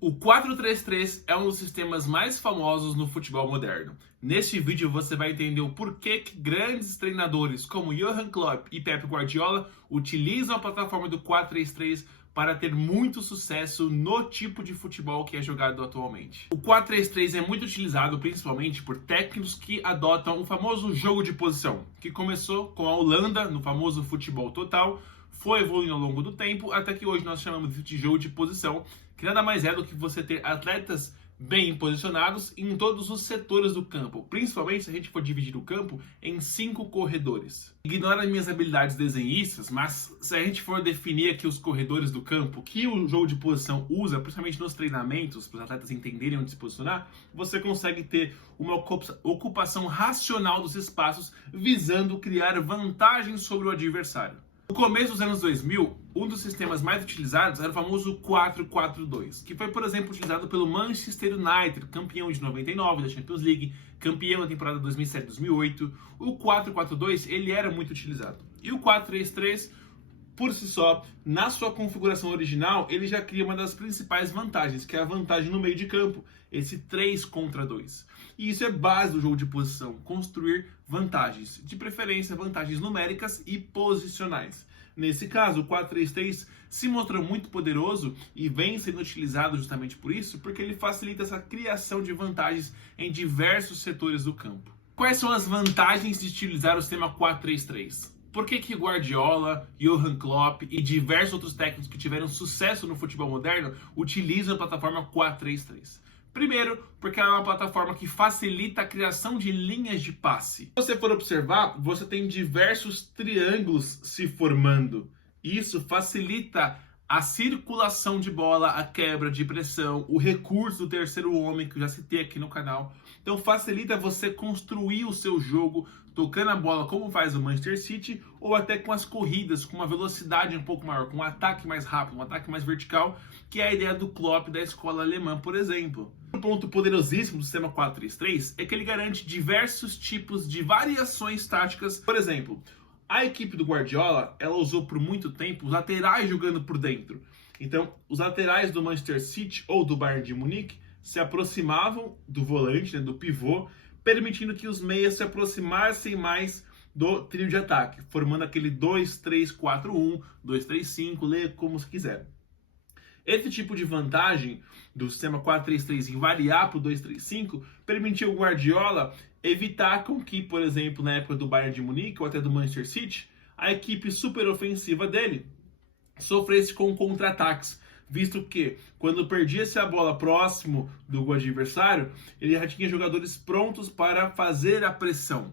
O 4-3-3 é um dos sistemas mais famosos no futebol moderno. Neste vídeo você vai entender o porquê que grandes treinadores como Jürgen Klopp e Pep Guardiola utilizam a plataforma do 4-3-3 para ter muito sucesso no tipo de futebol que é jogado atualmente. O 4-3-3 é muito utilizado principalmente por técnicos que adotam o famoso jogo de posição, que começou com a Holanda no famoso futebol total, foi evoluindo ao longo do tempo, até que hoje nós chamamos de jogo de posição, que nada mais é do que você ter atletas bem posicionados em todos os setores do campo, principalmente se a gente for dividir o campo em 5 corredores. Ignora as minhas habilidades desenhistas, mas se a gente for definir aqui os corredores do campo, que o jogo de posição usa, principalmente nos treinamentos, para os atletas entenderem onde se posicionar, você consegue ter uma ocupação racional dos espaços, visando criar vantagem sobre o adversário. No começo dos anos 2000, um dos sistemas mais utilizados era o famoso 4-4-2, que foi, por exemplo, utilizado pelo Manchester United, campeão de 99 da Champions League, campeão da temporada 2007-2008. O 4-4-2 ele era muito utilizado. E o 4-3-3, por si só, na sua configuração original, ele já cria uma das principais vantagens, que é a vantagem no meio de campo, esse 3 contra 2. E isso é base do jogo de posição, construir vantagens, de preferência vantagens numéricas e posicionais. Nesse caso, o 4-3-3 se mostrou muito poderoso e vem sendo utilizado justamente por isso, porque ele facilita essa criação de vantagens em diversos setores do campo. Quais são as vantagens de utilizar o sistema 4-3-3? Por que Guardiola, Jürgen Klopp e diversos outros técnicos que tiveram sucesso no futebol moderno utilizam a plataforma 4-3-3? Primeiro, porque ela é uma plataforma que facilita a criação de linhas de passe. Se você for observar, você tem diversos triângulos se formando. Isso facilita a circulação de bola, a quebra de pressão, o recurso do terceiro homem, que eu já citei aqui no canal. Então facilita você construir o seu jogo tocando a bola como faz o Manchester City, ou até com as corridas, com uma velocidade um pouco maior, com um ataque mais rápido, um ataque mais vertical, que é a ideia do Klopp da escola alemã, por exemplo. Um ponto poderosíssimo do sistema 4-3-3 é que ele garante diversos tipos de variações táticas. Por exemplo, a equipe do Guardiola, ela usou por muito tempo os laterais jogando por dentro. Então, os laterais do Manchester City ou do Bayern de Munique se aproximavam do volante, do pivô, permitindo que os meias se aproximassem mais do trio de ataque, formando aquele 2-3-4-1, 2-3-5, leia como se quiser. Esse tipo de vantagem do sistema 4-3-3 em variar para o 2-3-5 permitiu o Guardiola evitar com que, por exemplo, na época do Bayern de Munique ou até do Manchester City, a equipe super ofensiva dele sofresse com contra-ataques, visto que quando perdia-se a bola próximo do adversário, ele já tinha jogadores prontos para fazer a pressão.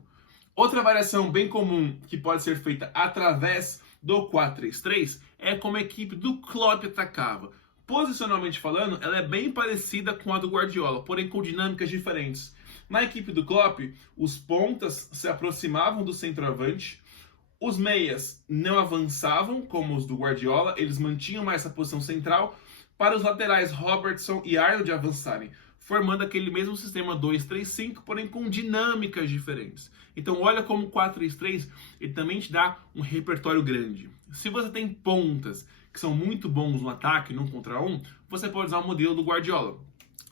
Outra variação bem comum que pode ser feita através do 4-3-3 é como a equipe do Klopp atacava. Posicionalmente falando, ela é bem parecida com a do Guardiola, porém com dinâmicas diferentes. Na equipe do Klopp, os pontas se aproximavam do centroavante, os meias não avançavam como os do Guardiola, eles mantinham mais essa posição central, para os laterais Robertson e Arnold avançarem, formando aquele mesmo sistema 2-3-5, porém com dinâmicas diferentes. Então olha como o 4-3-3 ele também te dá um repertório grande. Se você tem pontas que são muito bons no ataque, num contra um, você pode usar o modelo do Guardiola.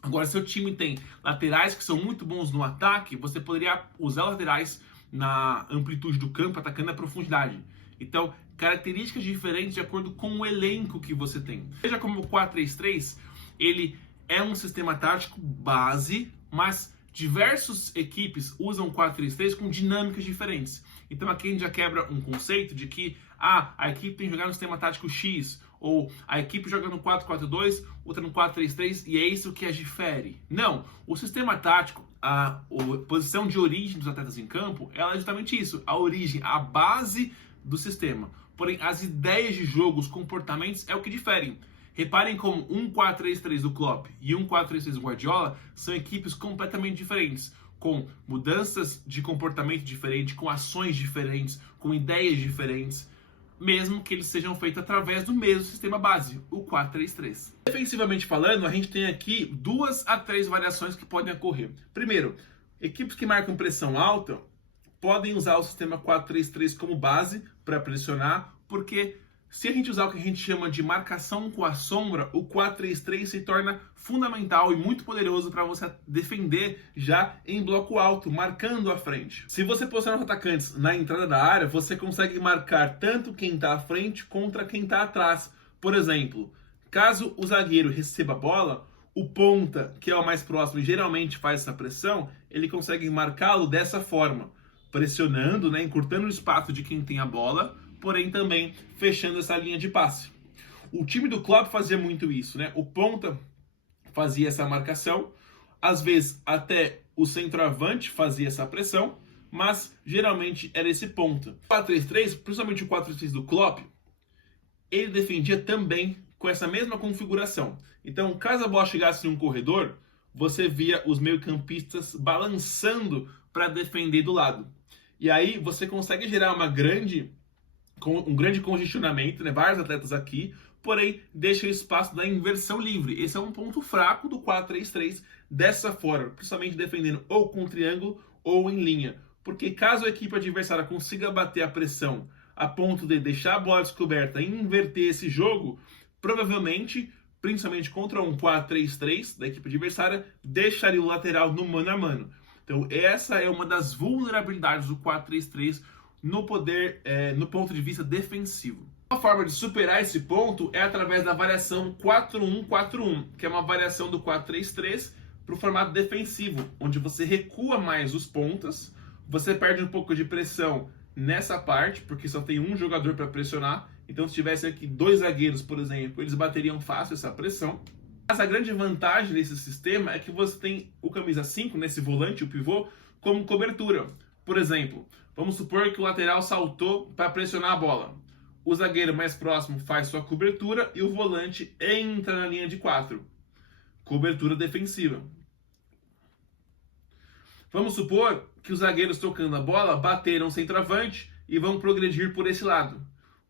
Agora, se o time tem laterais que são muito bons no ataque, você poderia usar laterais na amplitude do campo, atacando a profundidade. Então, características diferentes de acordo com o elenco que você tem. Veja como o 4-3-3, ele é um sistema tático base, mas diversas equipes usam 4-3-3 com dinâmicas diferentes. Então aqui a gente já quebra um conceito de que a equipe tem que jogar no sistema tático X, ou a equipe joga no 4-4-2, outra no 4-3-3, e é isso que as difere. Não, o sistema tático, a posição de origem dos atletas em campo, ela é justamente isso, a origem, a base do sistema. Porém, as ideias de jogo, os comportamentos é o que diferem. Reparem como um 4-3-3 do Klopp e um 4-3-3 do Guardiola são equipes completamente diferentes, com mudanças de comportamento diferente, com ações diferentes, com ideias diferentes, mesmo que eles sejam feitos através do mesmo sistema base, o 4-3-3. Defensivamente falando, a gente tem aqui 2 a 3 variações que podem ocorrer. Primeiro, equipes que marcam pressão alta podem usar o sistema 4-3-3 como base para pressionar, porque Se a gente usar o que a gente chama de marcação com a sombra, o 4-3-3 se torna fundamental e muito poderoso para você defender já em bloco alto, marcando a frente. Se você posicionar os atacantes na entrada da área, você consegue marcar tanto quem está à frente contra quem está atrás. Por exemplo, caso o zagueiro receba a bola, o ponta, que é o mais próximo e geralmente faz essa pressão, ele consegue marcá-lo dessa forma, pressionando, né, encurtando o espaço de quem tem a bola, porém também fechando essa linha de passe. O time do Klopp fazia muito isso, né? O ponta fazia essa marcação, às vezes até o centroavante fazia essa pressão, mas geralmente era esse ponta. O 4-3-3, principalmente o 4-3-3 do Klopp, ele defendia também com essa mesma configuração. Então, caso a bola chegasse em um corredor, você via os meio-campistas balançando para defender do lado. E aí você consegue gerar um grande congestionamento, né? Vários atletas aqui, porém deixa o espaço da inversão livre. Esse é um ponto fraco do 4-3-3 dessa forma, principalmente defendendo ou com triângulo ou em linha. Porque caso a equipe adversária consiga bater a pressão a ponto de deixar a bola descoberta e inverter esse jogo, provavelmente, principalmente contra um 4-3-3 da equipe adversária, deixaria o lateral no mano a mano. Então essa é uma das vulnerabilidades do 4-3-3 no ponto de vista defensivo. Uma forma de superar esse ponto é através da variação 4-1-4-1, que é uma variação do 4-3-3 para o formato defensivo, onde você recua mais os pontas, você perde um pouco de pressão nessa parte, porque só tem um jogador para pressionar. Então, se tivesse aqui 2 zagueiros, por exemplo, eles bateriam fácil essa pressão. Mas a grande vantagem desse sistema é que você tem o camisa 5, nesse volante, o pivô, como cobertura. Por exemplo, vamos supor que o lateral saltou para pressionar a bola. O zagueiro mais próximo faz sua cobertura e o volante entra na linha de 4. Cobertura defensiva. Vamos supor que os zagueiros tocando a bola bateram o centroavante e vão progredir por esse lado.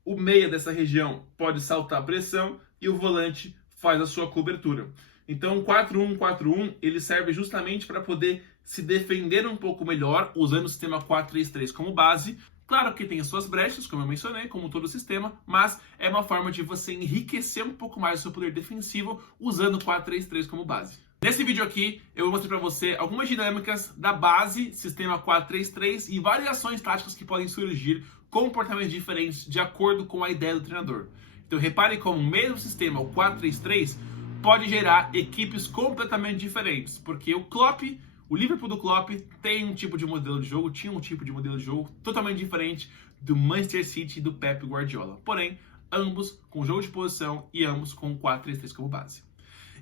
O meia dessa região pode saltar a pressão e o volante faz a sua cobertura. Então, o 4-1-4-1 ele serve justamente para poder se defender um pouco melhor, usando o sistema 4-3-3 como base. Claro que tem as suas brechas, como eu mencionei, como todo o sistema, mas é uma forma de você enriquecer um pouco mais o seu poder defensivo usando o 4-3-3 como base. Nesse vídeo aqui, eu vou mostrar para você algumas dinâmicas da base, sistema 4-3-3 e variações táticas que podem surgir, comportamentos diferentes de acordo com a ideia do treinador. Então repare como o mesmo sistema, o 4-3-3, pode gerar equipes completamente diferentes, porque o Liverpool do Klopp tem um tipo de modelo de jogo, tinha um tipo de modelo de jogo totalmente diferente do Manchester City e do Pep Guardiola. Porém, ambos com jogo de posição e ambos com o 4-3-3 como base.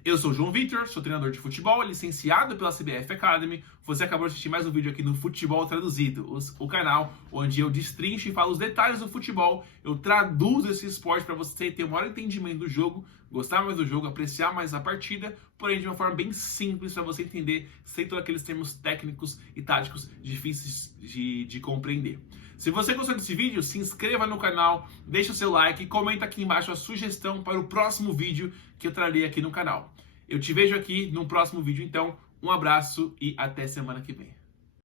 Eu sou o João Vitor, sou treinador de futebol, licenciado pela CBF Academy. Você acabou de assistir mais um vídeo aqui no Futebol Traduzido, o canal onde eu destrincho e falo os detalhes do futebol. Eu traduzo esse esporte para você ter o maior entendimento do jogo, gostar mais do jogo, apreciar mais a partida, porém de uma forma bem simples para você entender, sem todos aqueles termos técnicos e táticos difíceis de compreender. Se você gostou desse vídeo, se inscreva no canal, deixa o seu like e comenta aqui embaixo a sugestão para o próximo vídeo que eu trarei aqui no canal. Eu te vejo aqui no próximo vídeo, então. Um abraço e até semana que vem.